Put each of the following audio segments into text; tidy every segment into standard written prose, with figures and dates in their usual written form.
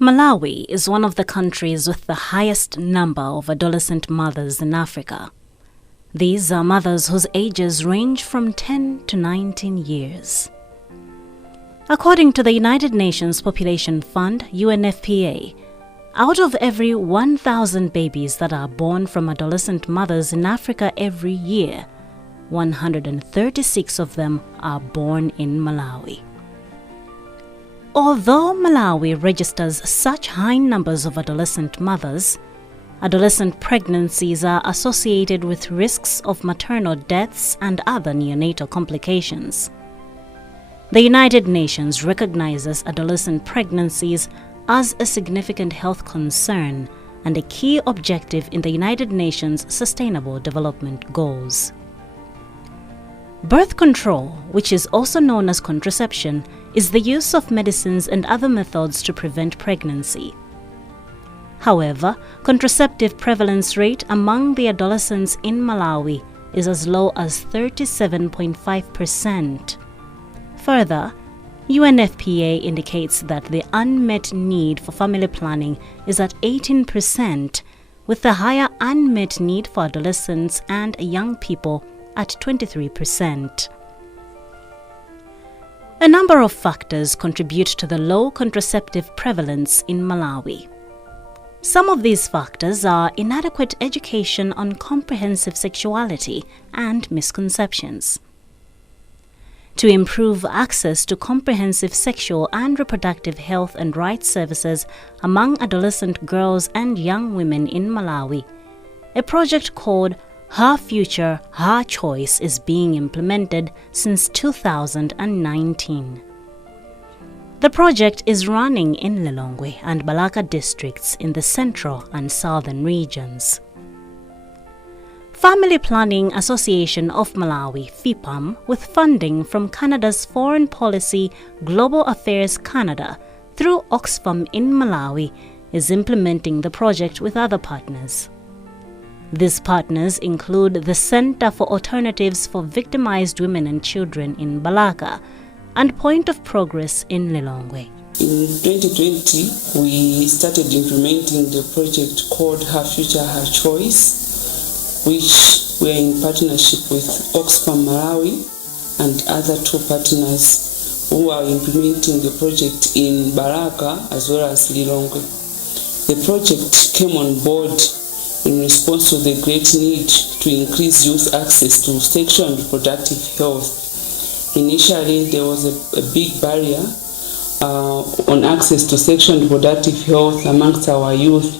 Malawi is one of the countries with the highest number of adolescent mothers in Africa. These are mothers whose ages range from 10 to 19 years. According to the United Nations Population Fund, UNFPA, out of every 1,000 babies that are born from adolescent mothers in Africa every year, 136 of them are born in Malawi. Although Malawi registers such high numbers of adolescent mothers, adolescent pregnancies are associated with risks of maternal deaths and other neonatal complications. The United Nations recognizes adolescent pregnancies as a significant health concern and a key objective in the United Nations Sustainable Development Goals. Birth control, which is also known as contraception, is the use of medicines and other methods to prevent pregnancy. However, contraceptive prevalence rate among the adolescents in Malawi is as low as 37.5%. Further, UNFPA indicates that the unmet need for family planning is at 18%, with the higher unmet need for adolescents and young people at 23%. A number of factors contribute to the low contraceptive prevalence in Malawi. Some of these factors are inadequate education on comprehensive sexuality and misconceptions. To improve access to comprehensive sexual and reproductive health and rights services among adolescent girls and young women in Malawi, a project called Her Future, Her Choice is being implemented since 2019. The project is running in Lilongwe and Balaka districts in the central and southern regions. Family Planning Association of Malawi, FIPAM, with funding from Canada's Foreign Policy Global Affairs Canada through Oxfam in Malawi, is implementing the project with other partners. These partners include the Center for Alternatives for Victimized Women and Children in Balaka and Point of Progress in Lilongwe. In 2020, we started implementing the project called Her Future, Her Choice, which we are in partnership with Oxfam Malawi and other two partners who are implementing the project in Balaka as well as Lilongwe. The project came on board in response to the great need to increase youth access to sexual and reproductive health. Initially, there was a big barrier on access to sexual and reproductive health amongst our youth,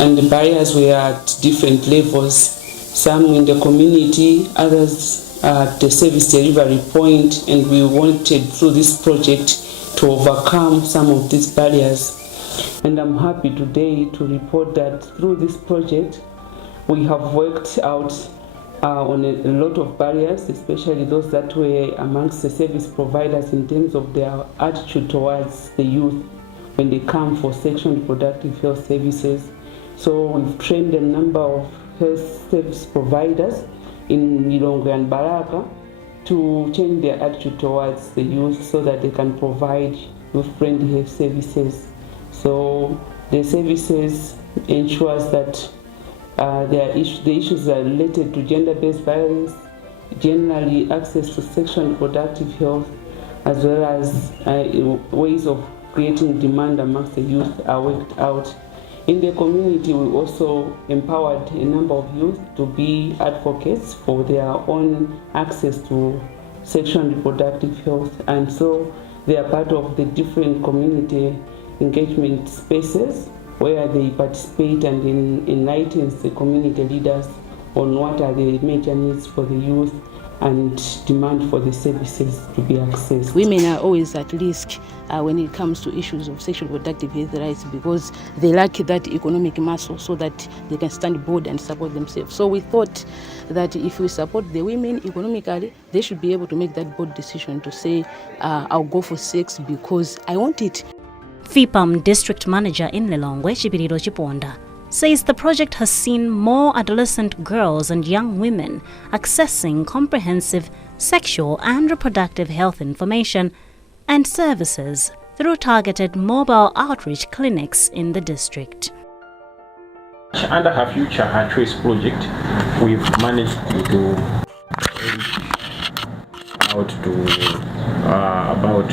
and the barriers were at different levels, some in the community, others at the service delivery point, and we wanted through this project to overcome some of these barriers. And I'm happy today to report that through this project, we have worked out on a lot of barriers, especially those that were amongst the service providers in terms of their attitude towards the youth when they come for sexual and reproductive health services. So we've trained a number of health service providers in Lilongwe and Balaka to change their attitude towards the youth so that they can provide youth-friendly health services. So the services ensures that the issues are related to gender-based violence, generally access to sexual and reproductive health, as well as ways of creating demand amongst the youth are worked out. In the community, we also empowered a number of youth to be advocates for their own access to sexual and reproductive health, and so they are part of the different community engagement spaces where they participate and enlighten the community leaders on what are the major needs for the youth and demand for the services to be accessed. Women are always at risk when it comes to issues of sexual reproductive health rights because they lack that economic muscle so that they can stand bold and support themselves. So we thought that if we support the women economically, they should be able to make that bold decision to say, I'll go for sex because I want it. FIPAM District Manager in Lilongwe, Chipiriro Chiponda, says the project has seen more adolescent girls and young women accessing comprehensive sexual and reproductive health information, and services through targeted mobile outreach clinics in the district. Under her Future, Her Choice project, we've managed to reach out to about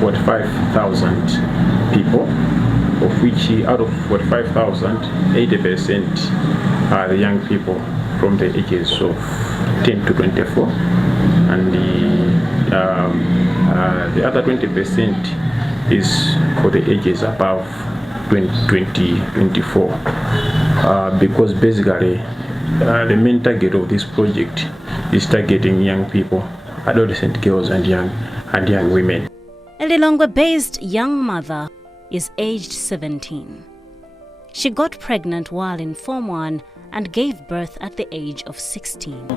45,000 people, of which out of 45,000, 80% are the young people from the ages of 10 to 24, and the other 20% is for the ages above 24, because basically the main target of this project is targeting young people, adolescent girls and young women. A Lilongwe-based young mother is aged 17. She got pregnant while in Form 1 and gave birth at the age of 16.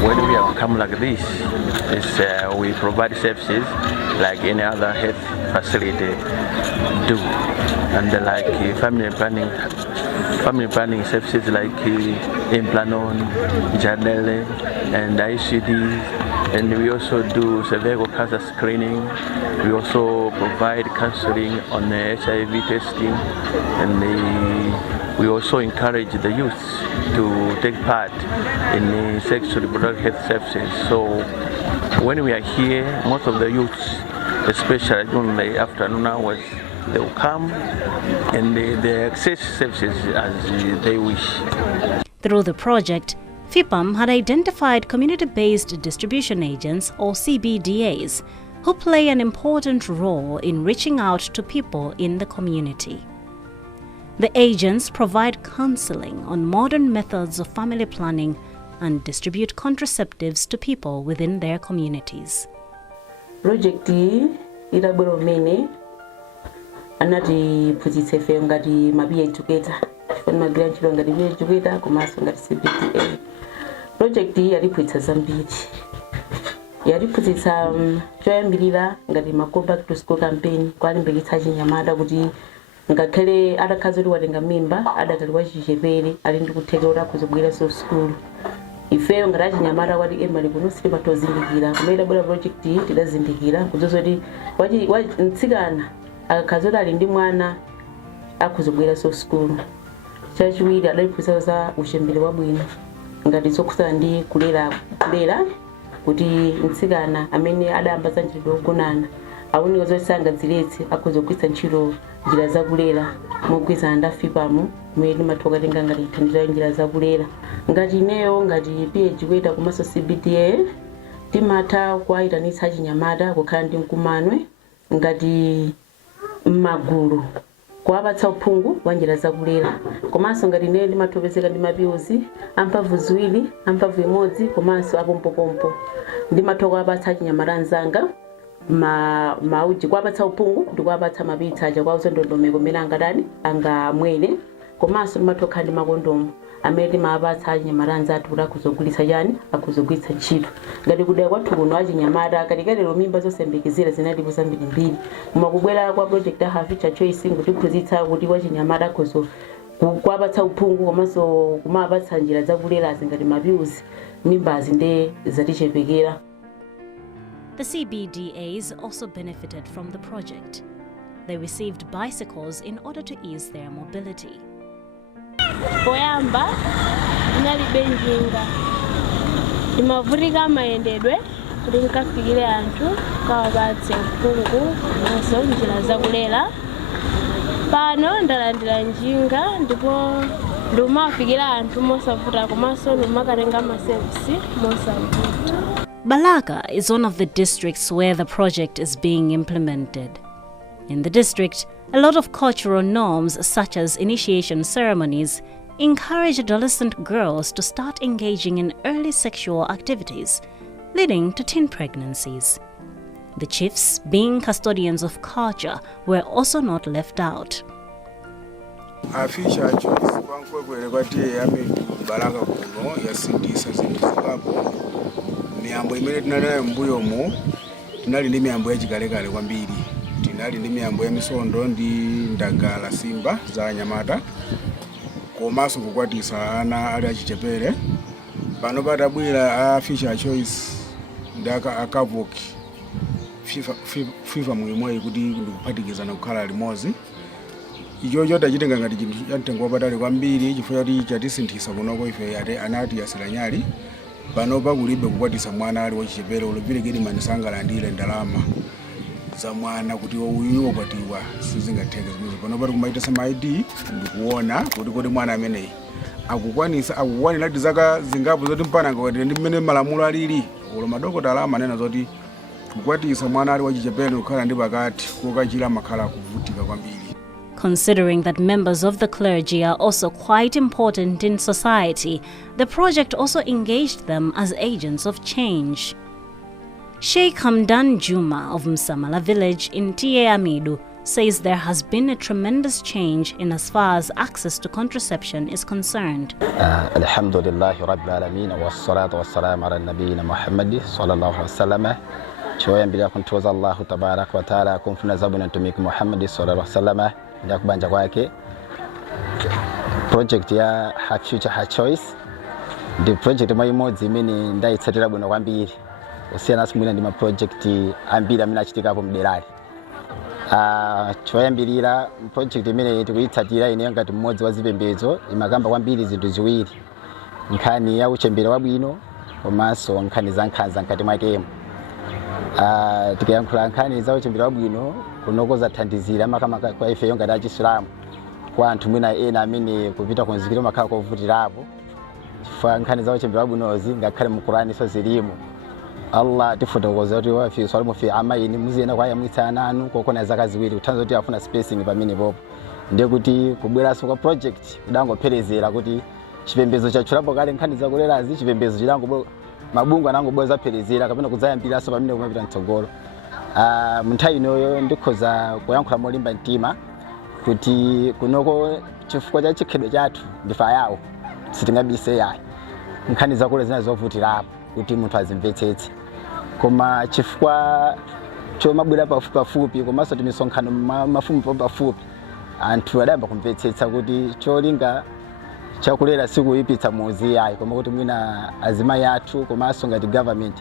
When we have come like this, we provide services like any other health facility do, and like family planning services like Implanon, Janelle, and ICD. And we also do cervical cancer screening. We also provide counseling on HIV testing, and we also encourage the youth to take part in sexual reproductive health services. So when we are here, most of the youths, especially during the afternoon hours, they will come and they access services as they wish. Through the project, FIPAM had identified community-based distribution agents, or CBDAs, who play an important role in reaching out to people in the community. The agents provide counseling on modern methods of family planning and distribute contraceptives to people within their communities. Project irabwera umene anati phunzitsefe ngati mabi educator chifani magwira ntchito ngati mabi educator komanso ngati CBDA. Project yaliphunzitsa zambiri, yaliphunzitsa choyambirira ngati ma go back to school campaign kwalimbikitsa achinyamata kuti ngakhale adakhaza kuti watenga mimba adakali wachichepere ali ndi kuthekera kuzobweranso school. Ifeyo ngati achinyamata kwati emali kuno sili patozindikira kumene bwera project tidazindikira kuzoti mtsikana akakhaza kuti ali ndi mwana akuzobweranso school. Chachiwiri adaliphunzitsa za uchembere wabwino ngati zokhudzana ndi kulera kuti mtsikana amene adayamba za ntchito yogonana aoneka zoti sangadziletse akuzogwiritsa ntchito njira zakulera mogwirizana ndi FIPAM mmene timatha kutenga ngati thandizo njira zakulera. Ngati ineyo ngati PhD komanso CBDA timatha kuwayitanitsa achinyamata kukhala ndi mkumano ngati m'magulu kuwapatsa uphungu wa njira zakulera, komanso ngati ineyo ndimathopezeka ndi mapiyuzi amphamvu ziwiri amphamvu imodzi komanso apompopompo ndimatha kuwapatsa achinyamata anzanga mauji kuwapatsa uphungu ndi kuwapatsa mapitsa aja kwa uzondondomeko mmene angatani angamwere, komanso ndimatha kukhala ndi makondomu amene timawapatsa achinyamata anzathu kuti akuzogwiritsa chani akuzogwiritsa ntchito. Ngati kudera kwathu kuno achinyamata katikatero mimba zosembekizira zinalipo zambirimbiri, koma kubwera kwa project ya Her Future Choice ngutiphunzitsa kuti wachinyamata akuzo kuwapatsa uphungu komanso kumawapatsa njira zakulera ngati mapiyuzi mimbazi ndi zatichepekera. The CBDAs also benefited from the project. They received bicycles in order to ease their mobility. Poyamba ndinalibe njinga ndimavurika mayendedwe kuti ndikafikire anthu kawapatse uphungu komanso njira zakulera. Pano ndalandira njinga ndipo ndomafikira anthu mosavuta komanso ndomakatenga masevisi mosavuta. Balaka is one of the districts where the project is being implemented. In the district, a lot of cultural norms such as initiation ceremonies encourage adolescent girls to start engaging in early sexual activities, leading to teen pregnancies. The chiefs, being custodians of culture, were also not left out. Afisha choice kwankwekwe kwati yami Balaka kuno yasindisa zindizapo miyambo imene tinali mbuyo mu tinali ndi miyambo yachikalekale kwambiri. Tinali ndi miyambo ya misondo ndi ndagala simba za anyamata komanso kukwatisa ana ali achichepere. Pano patabwera Afisha choice ndaka akavoki FIFA mwimwe kuti ndikuphatikizana kukhala limodzi. Icho chotachitenga ngati chinthu chamtengo wapatali kwambiri chifukwa kuti chatisinthisa kunoko ife anati yasiranyali. Pano pakulibe kukwatisa mwana ali wachichepere ulupirikidi manisangalandire ndalama za mwana kuti uyu wakwatiwa sizingatheke zimene. Pano pali kumaitisa ma ID ndikuona kuti mwana ameneyi akukwanira zaka zingapo zoti mpana ngakwatire ndi mmene malamulo alili. Ulo madokotala amanena zoti kukwatisa mwana ali wachichepere kukhala ndi pakati kokachira makhala kuvutika kwambiri. Considering that members of the clergy are also quite important in society, the project also engaged them as agents of change. Sheikh Hamdan Juma of Msamala village in Tie Amidu says there has been a tremendous change in as far as access to contraception is concerned. Alhamdulillah Rabbil Alameen wa salatu wa salam ala nabiyina Muhammad sallallahu alaihi wasallam. Choya mbili kuntuza Allah tabarak wa taala kumfuna zabuna ntumiki Muhammad sallallahu alaihi wasallam ndia kubanja kwake. Project ya Her Future Her Choice ndi project imodzi imene ndaitsatira bwino kwambiri. Usiyana simwina ndi ma project ambiri amene achitikapo mderali. Choyambirira project imene tikuyitsatira ine ngati mmodzi wa zipembedzo imakamba kwambiri zinthu ziwiri. Nkhani ya uchembere wabwino komanso nkhani za nkhanza nkati mwakemo. Tikayankhula nkhani za uchembere wabwino kunoko zathandizira makamaka kwa ife ngati achisilamu kwa anthu mwina ena amene kupita kunzikiro makhala kovutirapo. Chifukwa nkhani za uchembere wabwinozi ngakhale mu Qur'ani so zilimo. Allah tifotokoza kuti wa fi swalimu fi amaini muziyenda kwa yamwitsa ana anu kokona zaka ziwiri kuthanza kuti afuna spacing pamene popo. Ndiye kuti kubweranso kwa project kudangopherezera kuti chipembedzo chachulapo kale nkhani za kulerazi chipembedzo chidango mabungu anangobweza pherezera kapena kudzayambiraso pamene kumapita mtsogolo. Munthawi inoyo ndikhoza kuyankhula molimba mtima kuti kunoko chifukwa cha chikhalidwe chathu ndifa yawo sitingabise yayi. Nkhani za kule zina zovutirapo kuti munthu azimvetsetse. Koma chifukwa chomabwera pafupi komanso timisonkhano mafumu pafupi anthu adayamba kumvetsetsa kuti cholinga chakulera sikuyipitsa muzi yayi koma kuti mwina azimayi athu komanso ngati government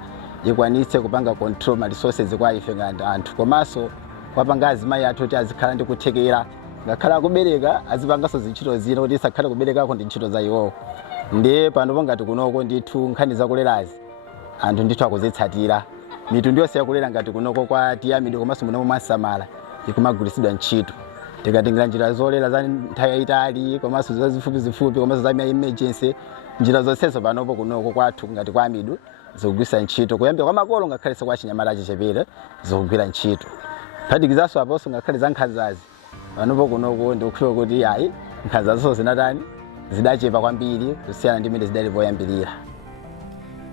ikwanitse kupanga control ma resources kwa ife ngati anthu komanso kwapanga azimayi athu kuti azikhala ndi kuthekera ngakhala kubereka azipangaso zintchito zina kuti isakhale kuberekako ndi ntchito za iwowo. Ndiye pano ngati kunoko ndithu nkhani zakulerazi anthu ndithu akuzitsatira. Mitundu yonse yakulera ngati kunoko kwa tiyamidi komanso muno mwasamala ikumagwiritsidwa ntchito. Tikatengira njira zolera za nthawi yayitali komanso za zifupi komanso za emergency njira zonsezo panopo kunoko kwathu ngati kwa amidu zikugwisa ntchito kuyambira kwa makolo ngakhalenso kwa chinyamata achichepere zikugwira ntchito. Phatikizaso aponso ngakhale za nkhanzazi panopo kunoko ndikukhulupirira kuti ayi nkhanzazo zinatani zidachepa kwambiri kusiyana ndi mmene zidali poyambirira.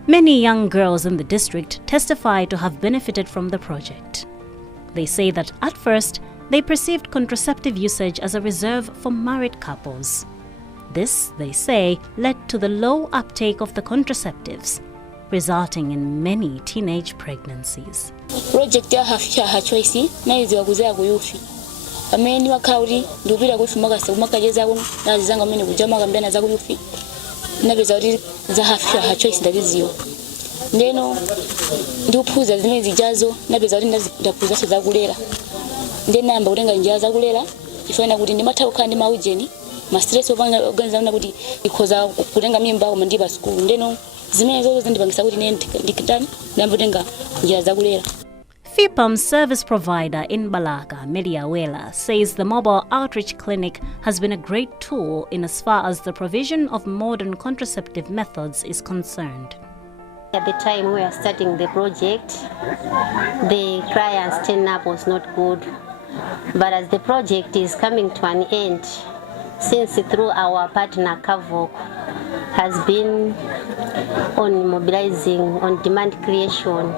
Many young girls in the district testify to have benefited from the project. They say that at first they perceived contraceptive usage as a reserve for married couples. This, they say, led to the low uptake of the contraceptives, resulting in many teenage pregnancies. Project ya Her Future Her Choice naiziwa kuzea kuyufi. Ameni wakauri ndubira kufi makajeza kuno nazizanga meni kujama kambena za kuyufi. Nabeza uri za Her Future Her Choice ndabiziyo. Ndeno ndiupuza zimene zijazo nabeza uri ndapuza so za kulera. Ndena amba urenga njia za kulera ifana kuti ndimatauka ndi maujeni ma stress opanga organiza kuti ikoza kurenga mimba koma ndiba school. Ndeno zimene zozo zindibangisa kuti ndikitani ndambotenga njia za kulera. FIPAM service provider in Balaka, Mediawela, says the mobile outreach clinic has been a great tool in as far as the provision of modern contraceptive methods is concerned. At the time we were starting the project, the clients' turn-up was not good. But as the project is coming to an end, since through our partner CAVOC has been on mobilizing on demand creation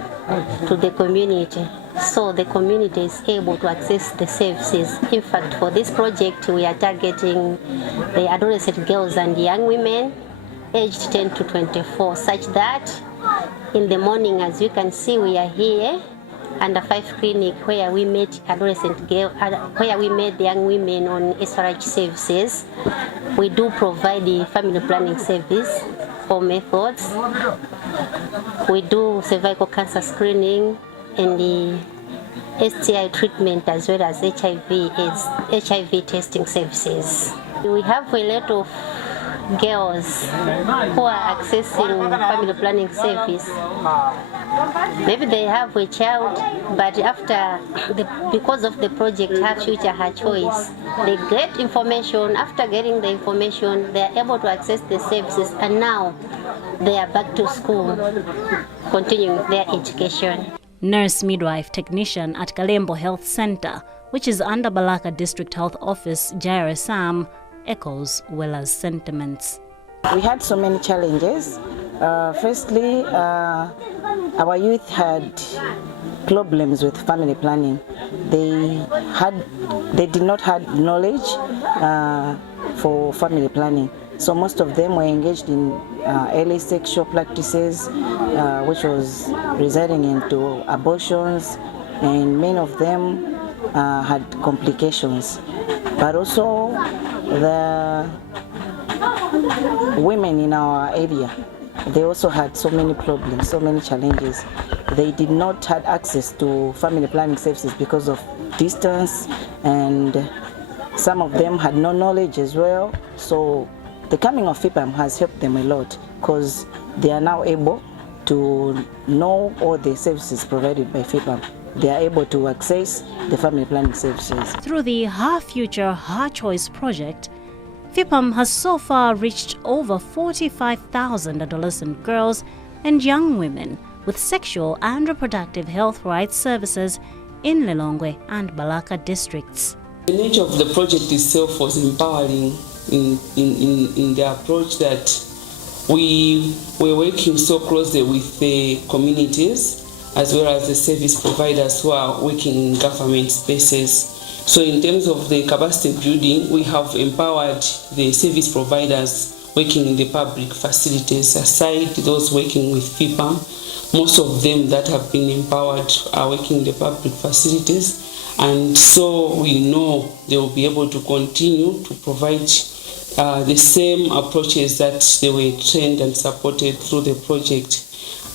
to the community, so the community is able to access the services. In fact, for this project, we are targeting the adolescent girls and young women aged 10 to 24, such that in the morning, as you can see, we are here under 5 clinic where we met adolescent girls, where we met young women on SRH services. We do provide the family planning service for methods. We do cervical cancer screening and the STI treatment as well as HIV testing services. We have a lot of girls who are accessing family planning service. Maybe they have a child, but because of the project Her Future, Her Choice, they get information. After getting the information, they are able to access the services, and now they are back to school, continuing their education. Nurse midwife technician at Kalembo Health Center, which is under Balaka District Health Office, Jaira Sam, echoes Wela's sentiments. We had so many challenges. Firstly, our youth had problems with family planning. They did not have knowledge for family planning. So most of them were engaged in early sexual practices, which was resulting into abortions, and many of them had complications. But also the women in our area, they also had so many problems, so many challenges. They did not have access to family planning services because of distance, and some of them had no knowledge as well. So the coming of FIPAM has helped them a lot because they are now able to know all the services provided by FIPAM. They are able to access the family planning services. Through the Her Future, Her Choice project, FIPAM has so far reached over 45,000 adolescent girls and young women with sexual and reproductive health rights services in Lilongwe and Balaka districts. The nature of the project itself was empowering in the approach that we were working so closely with the communities as well as the service providers who are working in government spaces. So in terms of the capacity building, we have empowered the service providers working in the public facilities. Aside those working with FIPAM, most of them that have been empowered are working in the public facilities. And so we know they will be able to continue to provide the same approaches that they were trained and supported through the project.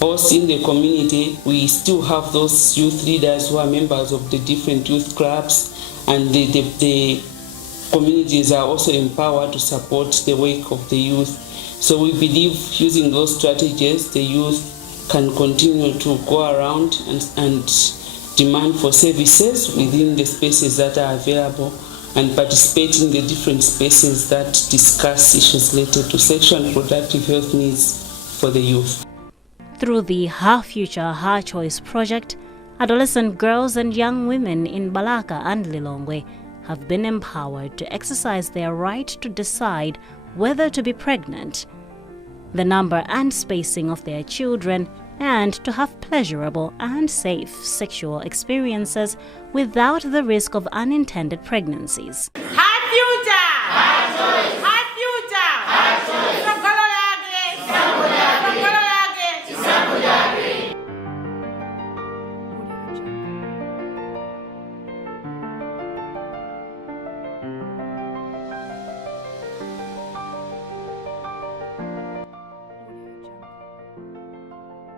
Also in the community, we still have those youth leaders who are members of the different youth clubs, and the communities are also empowered to support the work of the youth. So we believe using those strategies, the youth can continue to go around and demand for services within the spaces that are available and participate in the different spaces that discuss issues related to sexual and reproductive health needs for the youth. Through the Her Future, Her Choice project, adolescent girls and young women in Balaka and Lilongwe have been empowered to exercise their right to decide whether to be pregnant, the number and spacing of their children, and to have pleasurable and safe sexual experiences without the risk of unintended pregnancies. Her Future! Her Choice!